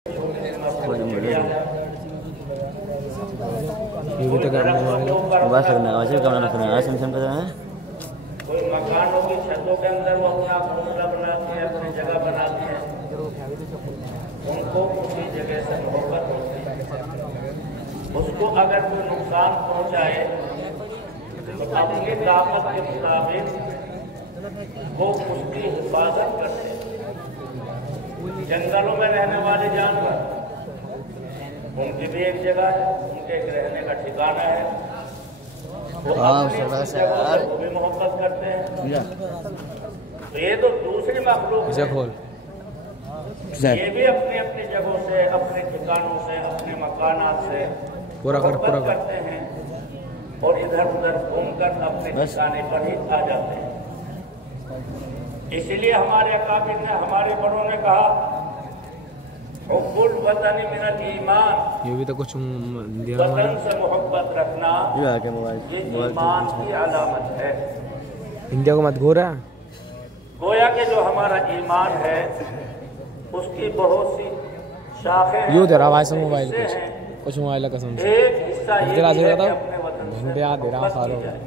ये भी तो करने वाले बस करना वैसे भी करना करना है सिम पे है। कोई मकानों की छतों के अंदर वो अपना घोंसला बनाते हैं, अपनी जगह बनाते हैं, उनको उसी जगह से मोहब्बत होती है। उसको अगर कोई नुकसान पहुंचाए तो अपनी ताकत के मुताबिक वो उसकी हिफाजत करते हैं। जंगलों में रहने वाले जानवर, उनकी भी एक जगह है, उनके एक रहने का ठिकाना है, वो भी मोहब्बत करते हैं। तो ये तो दूसरी मखलूक है, ये भी अपनी अपनी जगहों से, अपने ठिकानों से, अपने मकानात से मोहब्बत करते हैं और इधर उधर घूमकर अपने ठिकाने पर ही आ जाते हैं। इसलिए हमारे अकाबिर ने, हमारे बड़ों ने कहा हुब्बुल वतनी मिनल ईमान, ये भी तो कुछ वतन से मोहब्बत रखना ये ईमान की अलामत है। इंडिया को मत घोरा। गोया के जो हमारा ईमान है उसकी बहुत सी शाखें यू दे रहा भाई से मोबाइल कुछ मोबाइल का कसम से एक हिस्सा ये तेरा है दे कि रहा अपने वतन से घंटे याद दे रहा मोहब्बत सारों की जाए।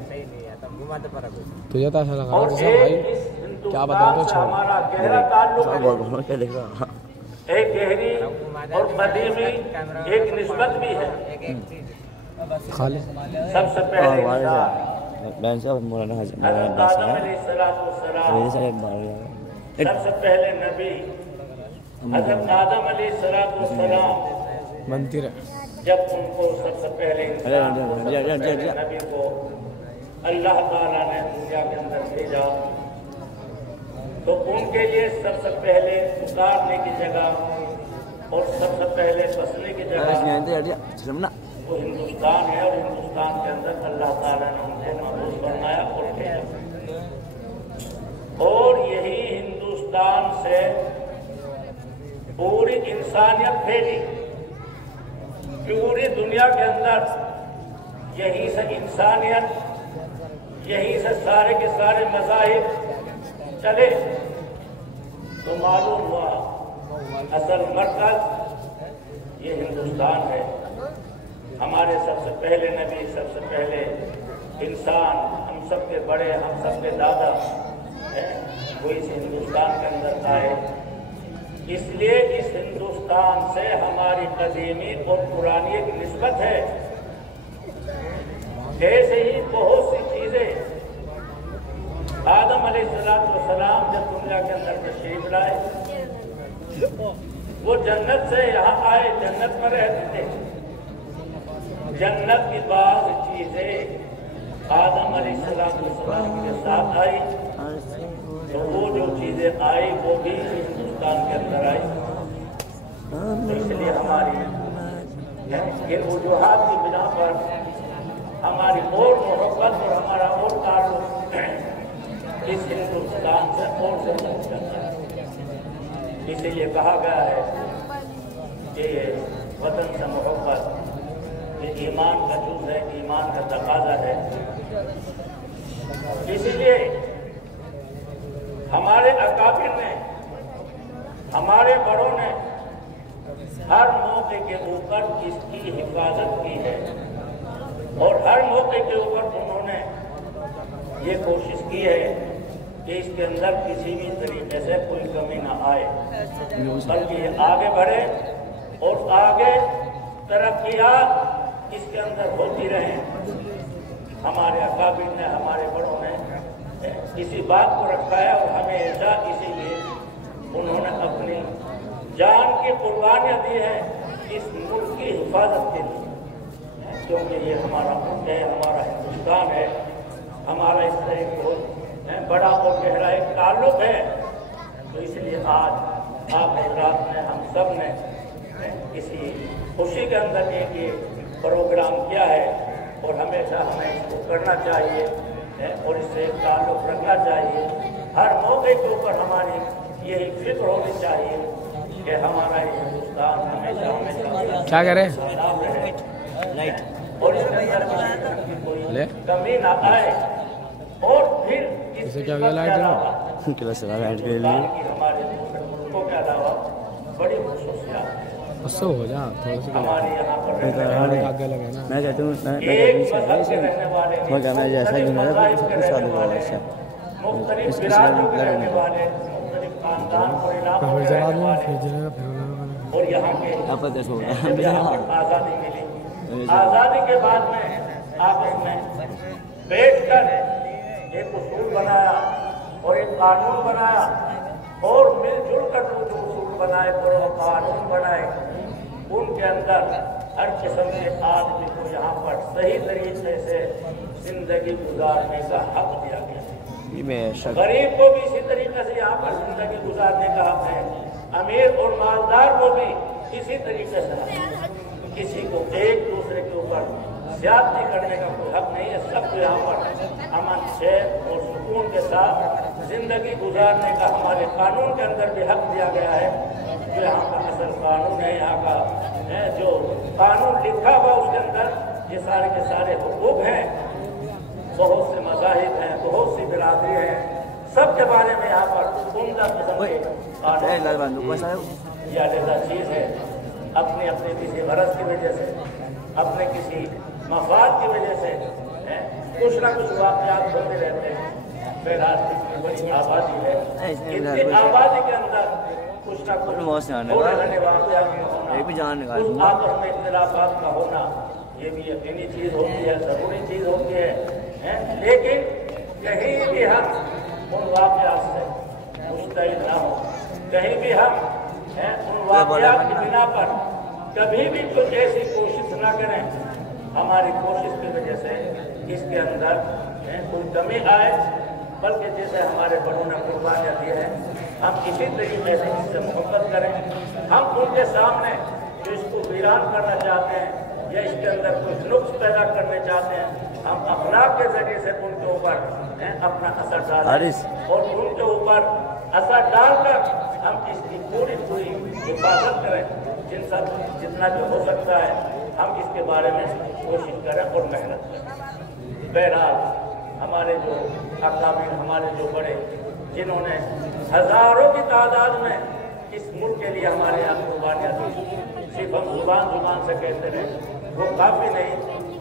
तुझे तो ऐसा लगा और जैसे एक भाई इस क्या बताऊं तो हिंदुस्तान से छोड़ हमारा गहरा ताल्लुक है, क्या देख रहा एक गहरी और कदीमी एक निस्बत भी है। खा ले सबसे पहले बहन से मौलाना हज़रत आदम अलैहिस्सलाम, सबसे पहले नबी हज़रत आदम अलैहिस्सलाम, मंदिर जब उनको सबसे पहले नबी को अल्लाह ताला ने दुनिया के अंदर भेजा तो उनके लिए सबसे पहले उतारने की जगह और सबसे पहले बसने की जगह वो हिंदुस्तान है। और हिंदुस्तान के अंदर अल्लाह ताला ने उनको महफूज बनाया और भेजा। और यही हिंदुस्तान से पूरी इंसानियत फैली, पूरी दुनिया के अंदर यहीं से इंसानियत, यहीं से सारे के सारे मज़ाहिब चले। तो मालूम हुआ असल मरकज ये हिंदुस्तान है। हमारे सबसे पहले नबी, सबसे पहले इंसान, हम सबके बड़े, हम सबके दादा वो इस हिंदुस्तान के अंदर आए। इसलिए इस हिंदुस्तान से हमारी कदीमी और पुरानी एक निस्बत है। ऐसे ही बहुत सी चीजें आदम अलैहिस्सलाम जब दुनिया के अंदर तशरीफ लाए, वो जन्नत से यहाँ आए, जन्नत में रहते थे। जन्नत की बात चीजें आदम अलैहिस्सलाम के साथ आई, तो वो जो चीजें आई वो भी हिंदुस्तान के अंदर आई। तो इसलिए हमारी इन वजूहात की बिना पर हमारी और मोहब्बत और हमारा और ताल्लुक इस हिंदुस्तान से और ज्यादा होता है। इसीलिए कहा गया है कि वतन से मोहब्बत ये ईमान का जुज़ है, ईमान का तकाज़ा है। इसीलिए हमारे अकाबिर ने, हमारे बड़ों ने हर मौके के ऊपर इसकी हिफाजत की है और हर मौके के ऊपर उन्होंने ये कोशिश की है कि इसके अंदर किसी भी तरीके से कोई कमी ना आए, बल्कि ये आगे बढ़े और आगे तरक्कियात इसके अंदर होती रहे। हमारे अकाबिर ने, हमारे बड़ों ने इसी बात को रखा है और हमेशा इसीलिए उन्होंने अपनी जान की कुर्बानियाँ दी है इस मुल्क की हिफाजत के लिए, क्योंकि ये हमारा मुल्क है, हमारा हिंदुस्तान है, हमारा इससे एक बहुत बड़ा और गहरा एक ताल्लुक है। तो इसलिए आज आप हज़रात ने, हम सब ने इसी खुशी के अंदर एक ये प्रोग्राम किया है और हमेशा हमें इसको करना चाहिए और इससे एक ताल्लुक रखना चाहिए। हर मौके के ऊपर हमारी यही फिक्र होनी चाहिए कि हमारा ये हिंदुस्तान हमेशा हमेशा क्या करें लाइट और इसके अंदर कोई कमी ना आए। और फिर इसे क्या लाइट हमारे के लिए दूसरे मुल्कों के अलावा बड़ी खुशूसियात उससे हो जा थोड़ा सा हमारे यहाँ पर रहने हाँ, वाले आगे लगे ना मैं कहता हूँ मैं एक कहता हूँ मजहब के रहने वाले हो जाना जैसा मुख्तलिफ जो मेरा मज़ाहिब सब के कुछ रहने शादी वाले, अच्छा मुख्तलिफ इसकी बिरादरों के लगा रहने नहीं। वाले, मुख्तलिफ खानदान और इलाकों फिर के जला रहने दूँ वाले, फिर जलेगा फिर जलेगा और यहाँ के आप कैसे हो जब यहाँ पर आज़ादी मिली, आज़ादी के बाद में आपस में बैठकर एक उसूल बनाया और एक कानून बनाया और मिलजुल कर जो उसूल बनाए और वो कानून बनाए, उनके अंदर हर किस्म के आदमी को यहाँ पर सही तरीके से जिंदगी गुजारने का हक दिया गया। गरीब को भी इसी तरीके से यहाँ पर जिंदगी गुजारने का हक है, अमीर और मालदार को भी इसी तरीके से हक है। किसी को एक दूसरे के ऊपर ज्यादती करने का कोई हक नहीं है। सबको यहाँ पर अमन चैन और सुकून के साथ जिंदगी गुजारने का हमारे कानून के अंदर भी हक दिया गया है। जो यहाँ का असल कानून है, यहाँ का जो कानून लिखा हुआ उसके अंदर ये सारे के सारे हुकूक हैं। बहुत से मज़ाहिब हैं, बहुत सी बिरादरी हैं, सब के बारे में यहाँ पर उम्दा किस्म के कानून या जैसा चीज़ है। अपने अपने किसी गरज की वजह से, अपने किसी मफाद की वजह से कुछ ना कुछ वाक़यात होते रहते हैं। बहरहाल इतनी बड़ी आबादी है, इतनी आबादी के अंदर कुछ ना कुछ होने रहने वाक़यात होना, उस आपस में इख्तिलाफ़ात का होना, ये भी यकीनी चीज़ होती है, ज़रूरी चीज़ होती है। लेकिन कहीं भी हम उन वाक़यात से मुस्तैद ना हो, कहीं भी हम उन वाक़यात की बिना पर कभी भी कुछ ऐसी कोशिश ना करें हमारी कोशिश की वजह से इसके अंदर कोई कमी आए, बल्कि जैसे हमारे बड़ों ने कुर्बानियाँ दी हैं, हम इसी तरीके से इससे मोहब्बत करें। हम उनके सामने जो इसको वीरान करना चाहते हैं या इसके अंदर कुछ नुक्स पैदा करने चाहते हैं, हम अखलाक के जरिए से उनके ऊपर अपना असर डालें और उनके ऊपर असर डालकर हम इसकी पूरी हिफाजत करें। जितना जो हो सकता है हम इसके बारे में कोशिश करें और मेहनत करें। बहरहाल हमारे जो अकाबिर, हमारे जो बड़े, जिन्होंने हजारों की तादाद में इस मुल्क के लिए हमारे यहाँ कुर्बानियाँ दी, सिर्फ हम जुबान से कहते रहे, वो काफ़ी नहीं,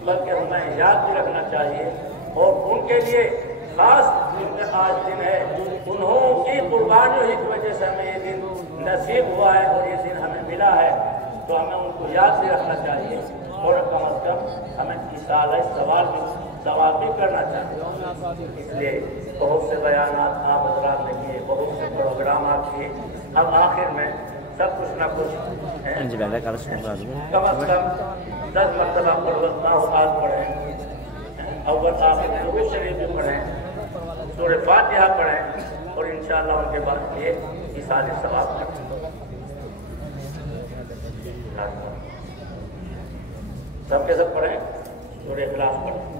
बल्कि हमें याद भी रखना चाहिए। और उनके लिए खास जिनका आज दिन है, उन्हों की कुर्बानियों की वजह से हमें ये दिन नसीब हुआ है और ये दिन हमें मिला है, तो हमें उनको याद भी रखना चाहिए और कम अज़ कम हमें इसाला सवाल भी करना चाहिए। इसलिए बहुत से बयान आप हज़रात ने किए, बहुत से प्रोग्राम आप किए। अब आखिर में सब कुछ ना कुछ कम अज़ कम 10 मरतबा कुल पढ़ें, अव्वल आखिर दुरूद शरीफ भी पढ़ें, सूरह फातिहा पढ़ें और इंशाअल्लाह उनके बाद ये इसाले सवाब करें। सबके सब पढ़ें, सूरह इखलास पढ़ें।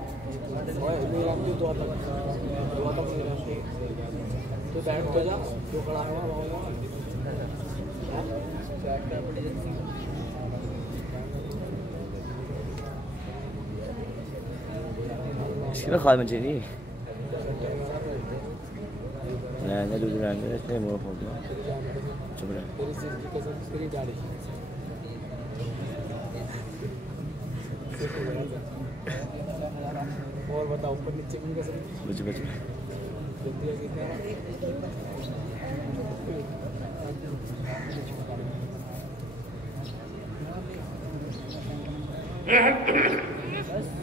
Şuna kalma Jenny. Ne duydular ne işte mi oldu? Çabuk. और बताओ ऊपर नीचे भी कैसे बच्चे बच्चे Yes.